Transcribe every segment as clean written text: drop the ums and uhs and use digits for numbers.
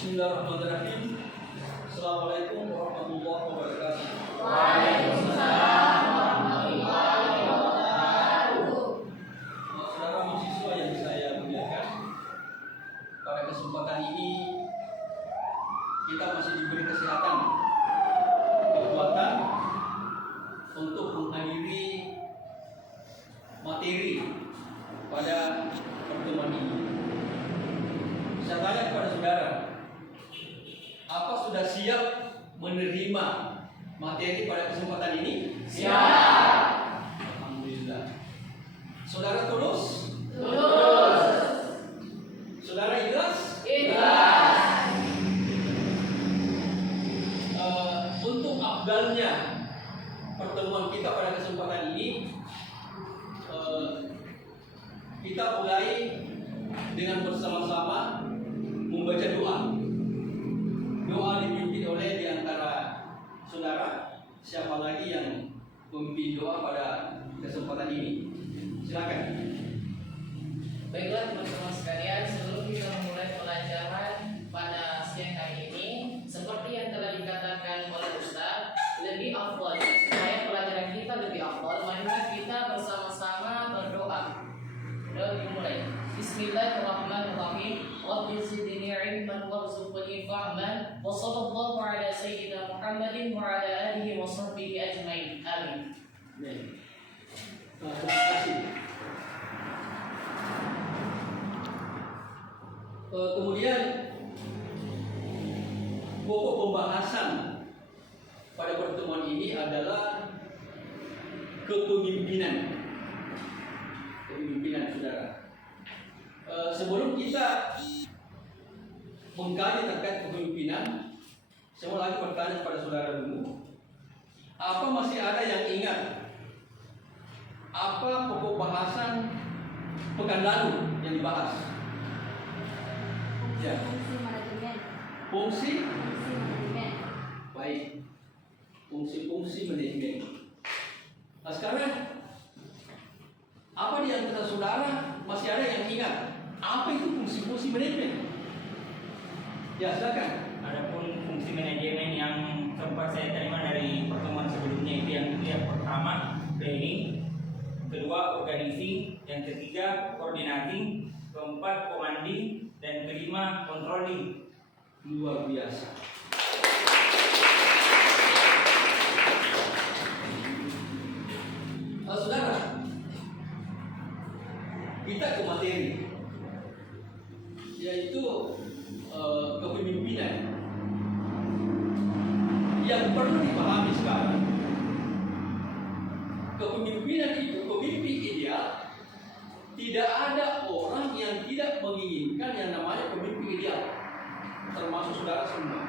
Bismillahirrahmanirrahim. Assalamualaikum warahmatullahi wabarakatuh. Waalaikumsalam warahmatullahi wabarakatuh. Saudara mahasiswa yang saya muliakan, pada kesempatan ini kita masih diberi kesehatan, kekuatan untuk menghadiri materi pada pertemuan ini. Saya tanya kepada saudara, apa sudah siap menerima materi pada kesempatan ini? Siap. Alhamdulillah. Saudara tulus? Tulus. Saudara ikhlas? Ikhlas. Untuk afdalnya pertemuan kita pada kesempatan ini, kita mulai dengan bersama-sama membaca doa. Doa dipimpin oleh diantara saudara. Siapa lagi yang memimpin doa pada kesempatan ini? Silakan. Baiklah teman-teman sekalian, sebelum kita memulai pelajaran pada siang hari ini, seperti yang telah dikatakan oleh Ustaz, lebih afdal supaya pelajaran kita lebih afdal, mari kita bersama-sama berdoa. Doa dimulai. Bismillahirrahmanirrahim. Rabbi zidni ilman warzuqni fahman. Wa sallallahu ala sayyidina Muhammadin wa ala alihi wa sahbihi ajmain. Amin. Terima kasih. Kemudian pokok pembahasan pada pertemuan ini adalah kepemimpinan. Kepemimpinan, saudara. Sebelum kita mengkaji terkait kepemimpinan, saya mau lagi bertanya kepada saudara dulu. Apa masih ada yang ingat apa pokok bahasan pekan lalu yang dibahas? Ya. Fungsi manajemen. Fungsi Manajemen. baik. Fungsi manajemen. Nah, sekarang apa di antara saudara masih ada yang ingat apa itu fungsi manajemen? Ya, silakan. Adapun fungsi manajemen yang sempat saya terima dari pertemuan sebelumnya itu yang pertama planning, kedua organisasi, yang ketiga koordinasi, keempat commanding, dan kelima controlling. Luar biasa. Saudara, kita ke materi, yaitu kepemimpinan. Yang perlu dipahami sekarang, kepemimpinan itu, pemimpin ideal, tidak ada orang yang tidak menginginkan yang namanya pemimpin ideal, termasuk saudara semua.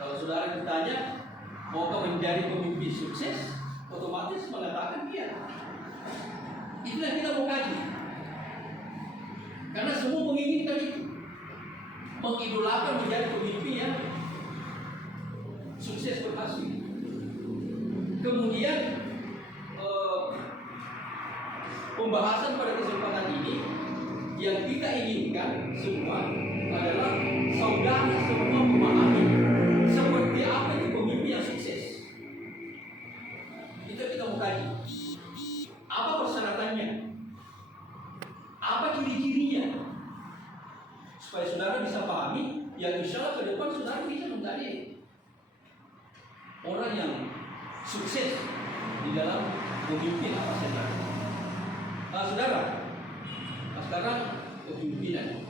Kalau saudara ditanya, maukah menjadi pemimpin sukses, otomatis mengatakan iya. Itulah yang kita mau kaji. Karena semua menginginkan itu, mengidolakan menjadi pemimpin yang sukses berhasil. Kemudian pembahasan pada kesempatan ini yang kita inginkan semua adalah saudara semua memahami seperti apa itu pemimpin yang sukses. Itu kita mau kaji. Apa persyaratannya? Apa ciri-cirinya? Supaya saudara bisa pahami, yang insya Allah ke depan saudara bisa menjadi orang yang sukses di dalam memimpin apa saja. Nah, saudara, sekarang kepemimpinan.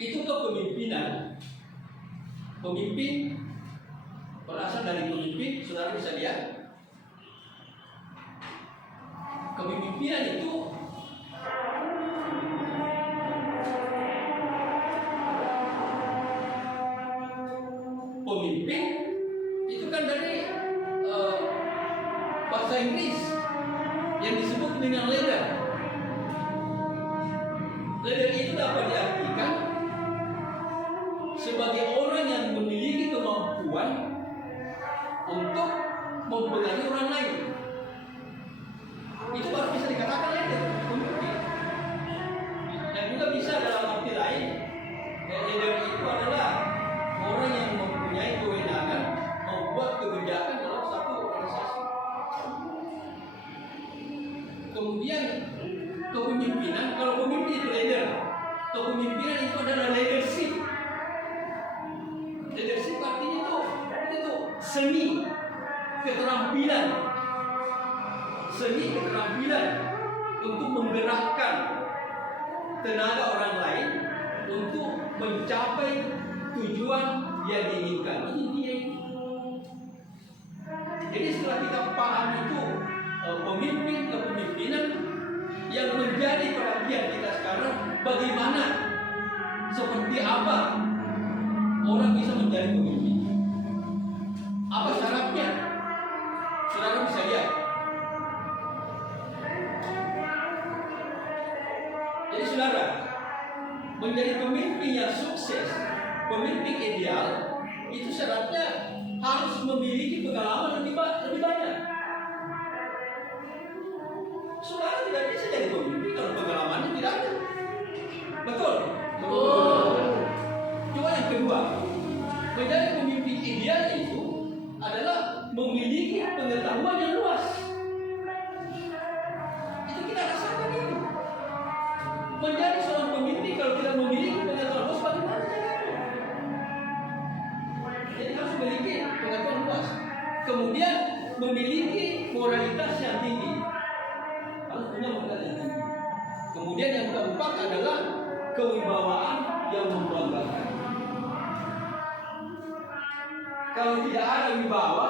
Itu kepemimpinan. Pemimpin berasal dari pemimpin, saudara bisa lihat. Kepemimpinan itu pemimpin itu kan dari bahasa Inggris yang disebut dengan leader. Leader itu dapat diartikan sebagai orang yang memiliki kemampuan untuk mempengaruhi orang lain. Itu baru bisa dikatakan leader, pemimpin. Dan juga bisa dalam arti lain adalah orang yang mempunyai kewenangan membuat kebijakan dalam satu organisasi. Kemudian kepemimpinan, kalau pemimpin itu leader, kepemimpinan itu adalah leadership. Leadership artinya itu seni keterampilan untuk menggerakkan tenaga orang lain untuk mencapai tujuan yang diinginkan. Jadi setelah kita paham itu kepemimpinan yang menjadi perhatian kita sekarang, bagaimana, seperti apa orang bisa menjadi pemimpin? Apa syaratnya? Saudara bisa lihat. Jadi saudara, menjadi pemimpin yang sukses, pemimpin ideal, itu syaratnya harus memiliki pengalaman lebih banyak. Saudara tidak bisa jadi pemimpin kalau pengalamannya tidak ada. Betul? Cuma yang kedua, menjadi pemimpin ideal itu adalah memiliki pengetahuan yang luas. Itu kita rasakan itu. Menjadi seorang pemimpin kalau tidak memiliki pengetahuan luas, bagaimana caranya? Jadi harus memiliki pengetahuan luas. Kemudian memiliki moralitas yang tinggi. Harus punya moralitas yang tinggi. Kemudian yang keempat adalah kewibawaan yang membanggakan. Kalau tidak ada wibawa,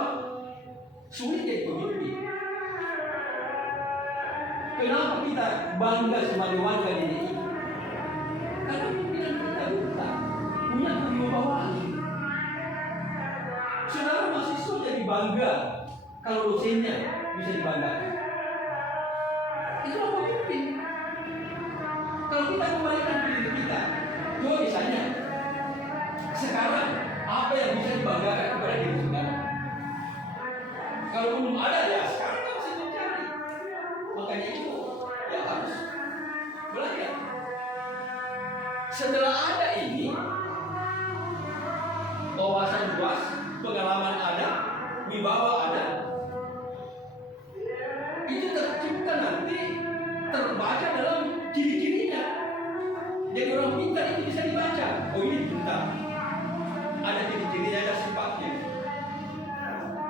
sulit jadi pemimpin. Kenapa kita bangga sebagai warga DKI? Karena pimpinan kita punya kewibawaan. Saudara mahasiswa jadi bangga kalau dosennya bisa dibanggakan. Itulah pemimpin. Kalau kita kembalikan diri kita, coba misalnya sekarang apa yang bisa dibanggakan kepada diri saudara? Kalau belum ada, ya sekarang kita masih mencari. Makanya itu ya harus belajar. Setelah ada ini, wawasan luas, pengalaman ada, wibawa ada, itu tercipta nanti, terbaca dalam ciri-cirinya. Jadi orang pintar itu bisa dibaca. Oh, ini pintar. Ada ciri-cirinya, ada sifatnya.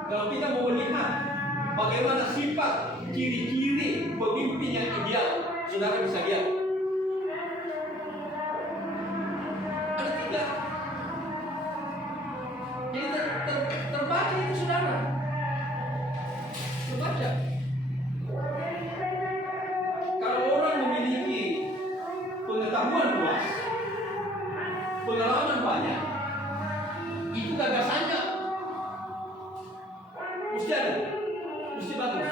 Kalau kita mau melihat bagaimana sifat ciri-ciri pemimpin yang ideal, saudara bisa lihat. Ada 3. Jadi terbaca itu saudara. Terbaca. Kalau orang memiliki pengetahuan luas, pengalaman banyak, itu gagasannya mesti ada, mesti bagus.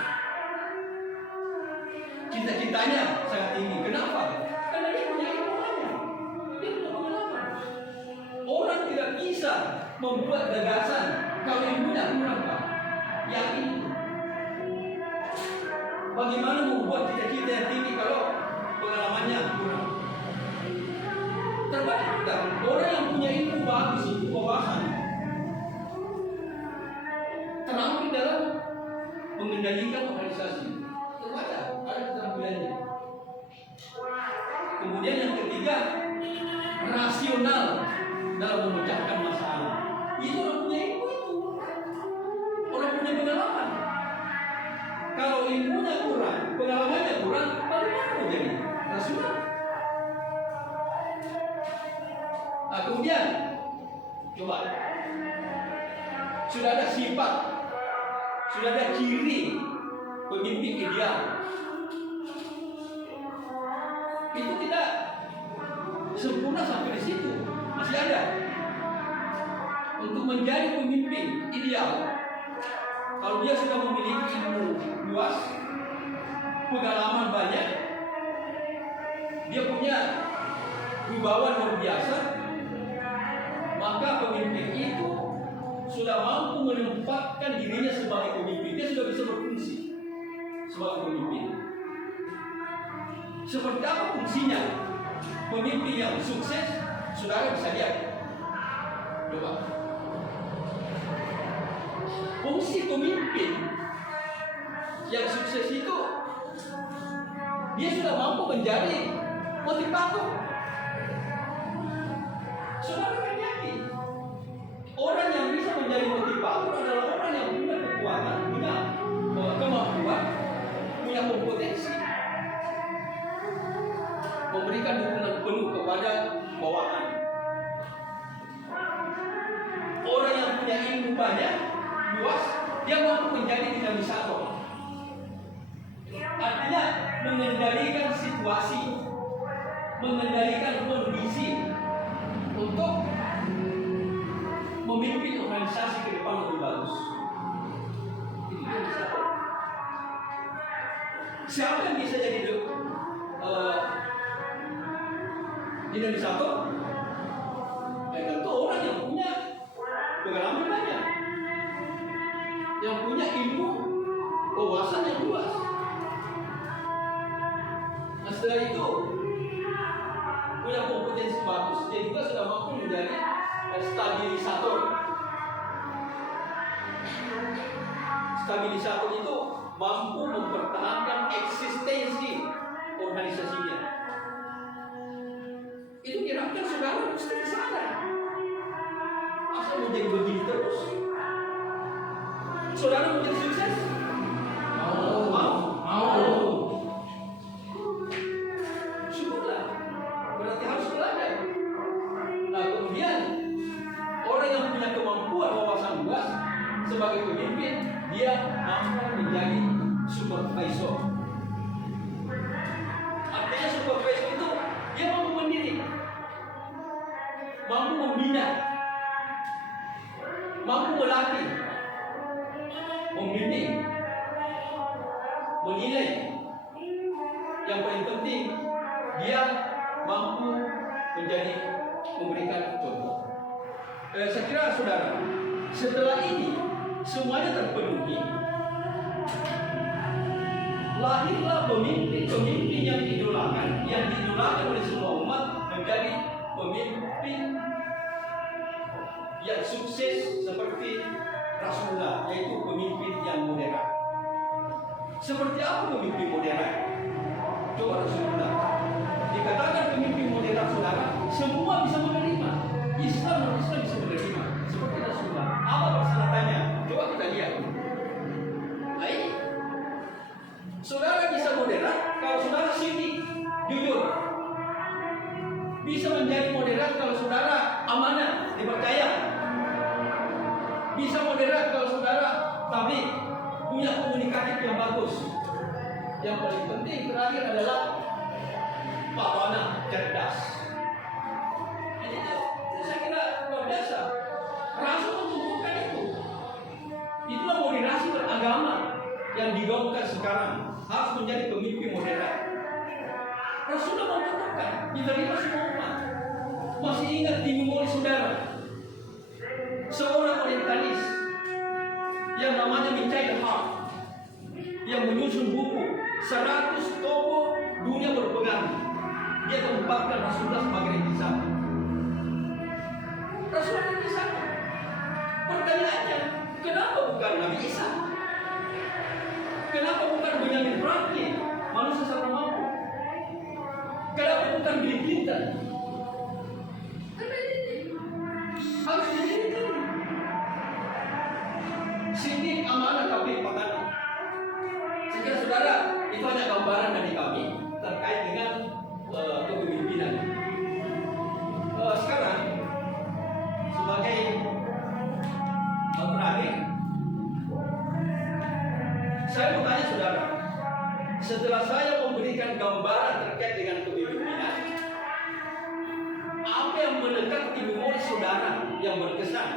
Cita-citanya sangat tinggi. Kenapa? Karena dia punya ilmu banyak, dia punya pengalaman. Orang tidak bisa membuat gagasan kalau ilmunya kurang, Pak. Yakin itu. Bagaimana membuat cita-cita yang tinggi kalau pengalamannya kurang? Terbaca juga orang yang punya ilmu bagus itu wawasan, terampil dalam mengendalikan organisasi. Terbaca ada keterampilannya. Kemudian yang ketiga, rasional dalam memecahkan masalah. Itu orang punya ilmu itu, orang punya pengalaman. Kalau ilmunya kurang, pengalamannya kurang, bagaimana mau jadi rasional? Nah, kemudian coba sudah ada sifat, sudah ada ciri pemimpin ideal. Itu tidak sempurna sampai di situ, masih ada. Untuk menjadi pemimpin ideal, kalau dia sudah memiliki ilmu luas, pengalaman banyak, dia punya wibawa luar biasa, maka pemimpin itu sudah mampu menempatkan dirinya sebagai pemimpin. Dia sudah bisa berfungsi sebagai pemimpin. Seperti apa fungsinya pemimpin yang sukses? Saudara bisa lihat. Coba. Fungsi pemimpin yang sukses itu dia sudah mampu menjadi motivator. Saudara kan yakin orang yang bisa menjadi motivator adalah orang yang punya kekuatan, punya kemampuan, punya kompetensi, memberikan dukungan penuh kepada bawahan. Orang yang punya ilmu banyak, luas, dia mampu menjadi dinamisator. Artinya mengendalikan situasi, mengendalikan kondisi untuk memimpin organisasi ke depan lebih bagus. Itu dinamisator. Siapa yang bisa jadi dinamisator? Tentu orang yang punya pengalaman banyak, yang punya ilmu, wawasan yang luas. Nah, setelah itu punya kompetensi bagus, dia juga sudah mampu menjadi stabilisator. Stabilisator itu mampu mempertahankan eksistensi organisasinya. Itu kira-kira saudara mesti ke sana. Masa mau jadi begini terus? Saudara mau jadi sukses? Mau. Syukurlah. Berarti harus belajar. Nah, kemudian orang yang punya kemampuan wawasan luas sebagai pemimpin, dia mampu menjadi supervisor. Artinya supervisor itu dia mampu mendidik, mampu membina, mampu melatih, membimbing, menilai. Yang paling penting, dia mampu menjadi memberikan contoh. Saya kira saudara, setelah ini semuanya terpenuhi, lahirlah pemimpin-pemimpin yang diidolakan oleh semua umat menjadi pemimpin yang sukses seperti Rasulullah, yaitu pemimpin yang moderat. Seperti apa pemimpin moderat? Coba Rasulullah dikatakan pemimpin moderat, saudara, semua bisa menerima. Islam bisa menerima. Seperti Rasulullah. Apa persyaratannya? Coba kita lihat. Baik. Saudara bisa moderat kalau saudara sindik, jujur. Bisa menjadi moderat kalau saudara amanah, dipercaya. Bisa moderat kalau saudara tabligh, punya komunikatif yang bagus. Yang paling penting terakhir adalah pawana, cerdas. Jadi itu saya kira luar biasa. Rasul menunjukkan itu. Itulah moderasi beragama yang digaungkan sekarang, harus menjadi pemimpin moderat. Rasulullah menunjukkan diterima semua umat. Masih ingat Timur saudara, seorang orientalis yang namanya Mikhail Haq, yang menyusun buku 100 tokoh dunia berpengaruh. Dia tempatkan Rasulullah sebagai intisari. Rasulullah intisari. Pertanyaannya, kenapa bukan Nabi Isa? Kenapa bukan Benjamin Franklin, manusia sangat mampu? Kenapa bukan Bill Clinton? Karena ini harus dididik. Sindik, amanah, tapi pakana. Sehingga saudara, itu hanya gambaran dari kami terkait dengan kepemimpinan. Sekarang sebagai terakhir, saya mau tanya saudara, setelah saya memberikan gambaran terkait dengan kepemimpinan, apa yang melekat di memori saudara yang berkesan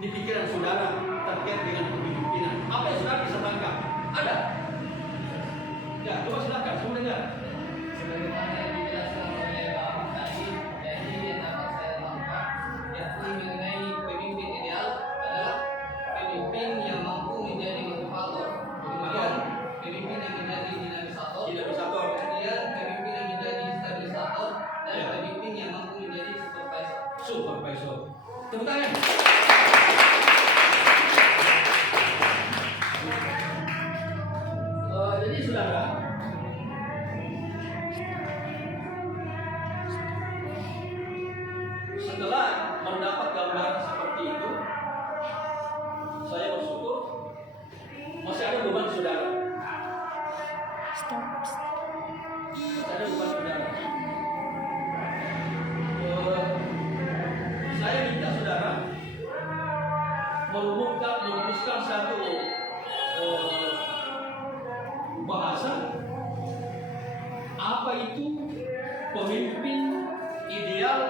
di pikiran saudara terkait dengan kepemimpinan? Apa yang saudara bisa tangkap? Ada? Ya, coba silakan, semua dengar. Sebagaimana yang dijelaskan oleh Pak tadi, jadi yang dapat saya tangkap, yakni mengenai pemimpin ideal adalah pemimpin yang mampu menjadi motivator, kemudian pemimpin yang menjadi dinamisator, kemudian pemimpin yang menjadi stabilisator, dan pemimpin yang mampu menjadi supervisor. Super. tepuk tangan. Jadi saudara, setelah mendapat gambaran seperti itu, saya bersyukur masih ada beban saudara. Masih ada beban saudara. Saya minta saudara merumuskan satu bahasa apa itu pemimpin ideal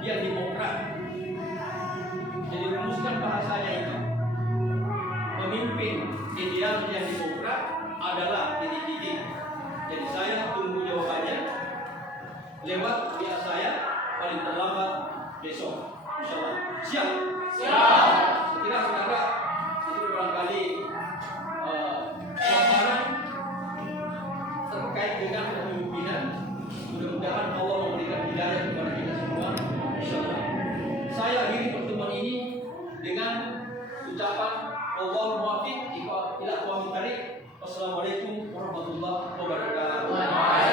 yang demokrat. Jadi rumuskan bahasanya itu. Pemimpin ideal yang demokrat adalah titik-titik. Jadi saya tunggu jawabannya lewat WA saya paling terlambat besok. Insyaallah. Siap? Siap. Sekira saudara itu barangkali pemaparan terkait dengan kepemimpinan. Mudah-mudahan Allah memberikan hidayah kepada kita semua. Insyaallah. Saya akhiri pertemuan ini dengan ucapan Wallahu muwaffiq ila aqwamit thariq. Wassalamualaikum warahmatullahi wabarakatuh.